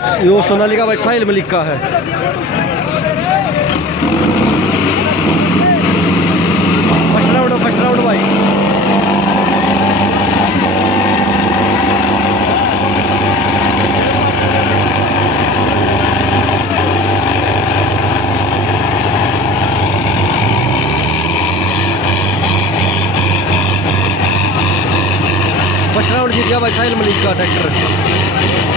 यो सोनालिका भाई साहिल मलिक का है। फर्स्ट राउंड भाई। फर्स्ट राउंड जीत गया भाई साहिल मलिक का ट्रैक्टर।